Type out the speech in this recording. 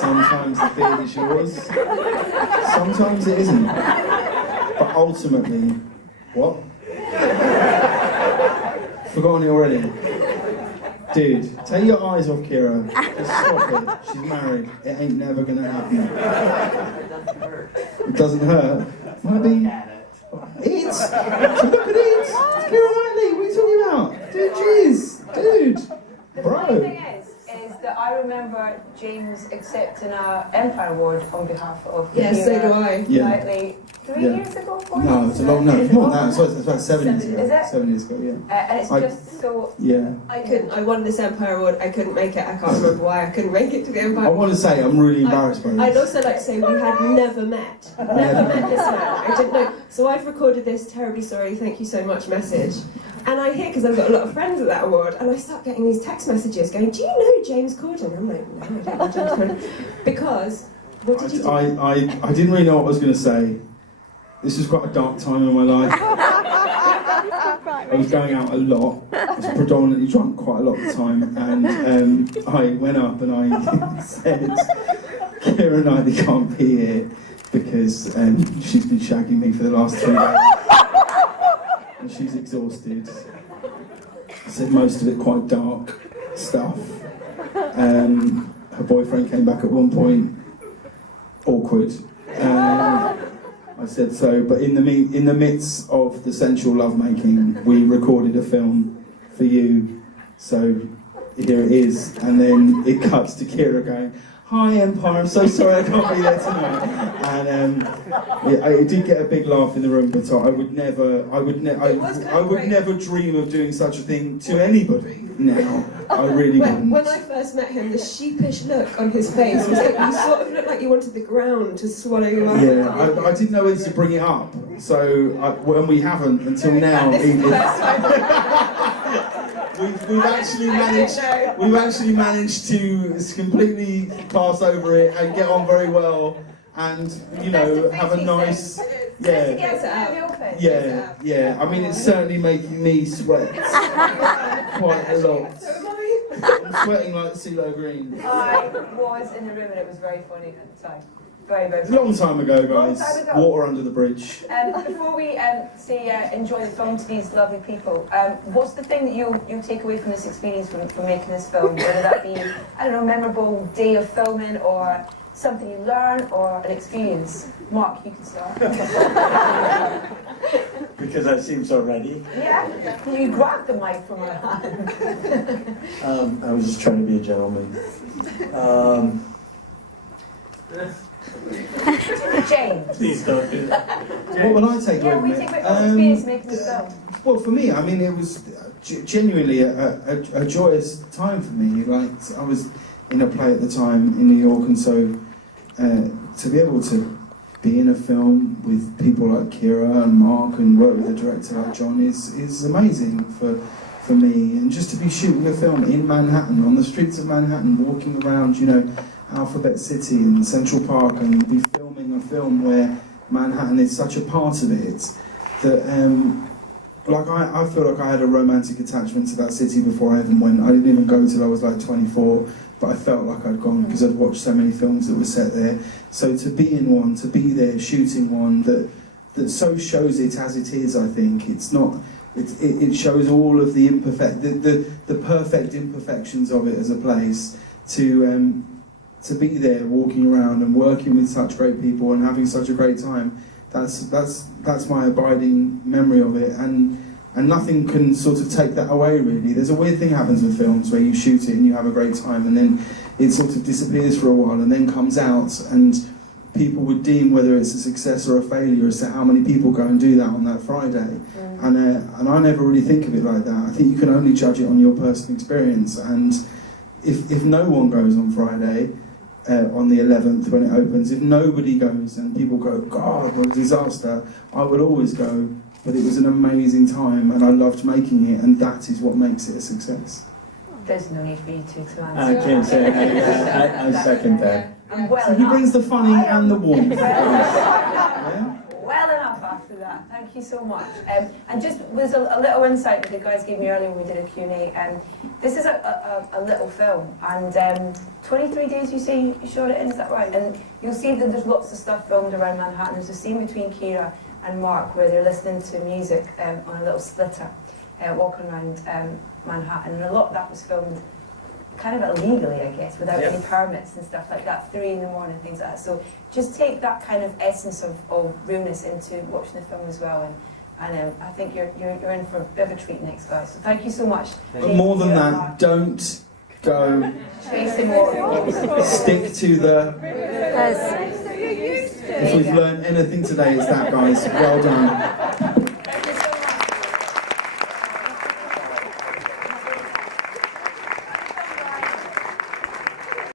Sometimes the field is yours. Sometimes it isn't. But ultimately, what? Forgotten it already. Dude, take your eyes off Keira. Just stop it. She's married. It ain't never gonna happen. It doesn't hurt. Might be. Eat! So look at Eat! It's Keira Knightley, what are you talking about? Dude, jeez! Dude! The Bro! funny thing is that I remember James accepting an Empire Award on behalf of Yes, so do I. Knightley 3 years ago, 4 years ago? No, it's a long, no, more than that. It's about 7 years ago. Is it? 7 years ago, yeah. And it's just so... Yeah. I won this Empire Award, I couldn't make it, I can't remember why I couldn't make it to the Empire I Award. want to say I'm really embarrassed by this. I'd also like to say we had never met. Never met this man. I didn't know. So I've recorded this terribly sorry, thank you so much message. And I hear, because I've got a lot of friends at that award, and I start getting these text messages going, do you know James Corden? I'm like, no, I don't know James Corden. Because, what did you do? I didn't really know what I was going to say. This was quite a dark time in my life. I was going out a lot. I was predominantly drunk quite a lot of the time. And I went up and I said, Keira Knightley can't be here because she's been shagging me for the last 3 days. And she's exhausted. I said most of it quite dark stuff. Her boyfriend came back at one point. Awkward. I said so, but in the midst of the sensual lovemaking, we recorded a film for you. So here it is, and then it cuts to Keira going, "Hi Empire, I'm so sorry I can't be there tonight." And it did get a big laugh in the room, but I would never dream of doing such a thing to anybody now. I really wouldn't. When I first met him, the sheepish look on his face was like, you sort of looked like you wanted the ground to swallow you up. Yeah, I didn't know whether to bring it up, so when we haven't until now. We've actually managed to completely pass over it and get on very well, and have a nice yeah. I mean, it's certainly making me sweat quite a lot. I'm sweating like CeeLo Green. I was in the room and it was very funny at the time. Very, very funny. Long time ago, guys. Water under the bridge. Before we say enjoy the film to these lovely people, what's the thing that you take away from this experience from making this film? Whether that be, I don't know, memorable day of filming or something you learn or an experience. Mark, you can start. Because I seem so ready. Yeah, you grabbed the mic from my hand. I was just trying to be a gentleman. James. Please don't do that. What would I take away from it? Take away from experience making this film. Well, for me, I mean, it was genuinely a joyous time for me. Like, I was in a play at the time in New York, and so to be able to be in a film with people like Keira and Mark and work with a director like John is amazing for me. And just to be shooting a film in Manhattan, on the streets of Manhattan, walking around, Alphabet City and Central Park, and be filming a film where Manhattan is such a part of it that I feel like I had a romantic attachment to that city before I even went. I didn't even go till I was like 24, but I felt like I'd gone because I'd watched so many films that were set there. So to be in one, to be there shooting one that so shows it as it is, I think it's not. It shows all of the the perfect imperfections of it as a place. To be there, walking around and working with such great people and having such a great time, that's my abiding memory of it, and nothing can sort of take that away, really. There's a weird thing happens with films where you shoot it and you have a great time, and then it sort of disappears for a while and then comes out, and people would deem whether it's a success or a failure as to how many people go and do that on that Friday. And I never really think of it like that. I think you can only judge it on your personal experience, and if no one goes on Friday, on the 11th when it opens, if nobody goes and people go, God, what a disaster, I would always go, but it was an amazing time and I loved making it, and that is what makes it a success. Thereh no need for you to answer. I can't say I second that. So he brings the funny and the warmth. Well enough after that, thank you. Thank you so much. And just was a little insight that the guys gave me earlier when we did a Q&A. This is a little film, and 23 days you say you shot it in, is that right? And you'll see that there's lots of stuff filmed around Manhattan. There's a scene between Keira and Mark where they're listening to music on a little splitter, walking around Manhattan, and a lot of that was filmed kind of illegally, I guess, without any permits and stuff like that, 3 in the morning, things like that. So just take that kind of essence of realness into watching the film as well, and I think you're in for a bit of a treat next, guys. So thank you so much. But more than that, don't go Chasing waterfalls. stick to the... If we've learned anything today, it's that, guys. Well done.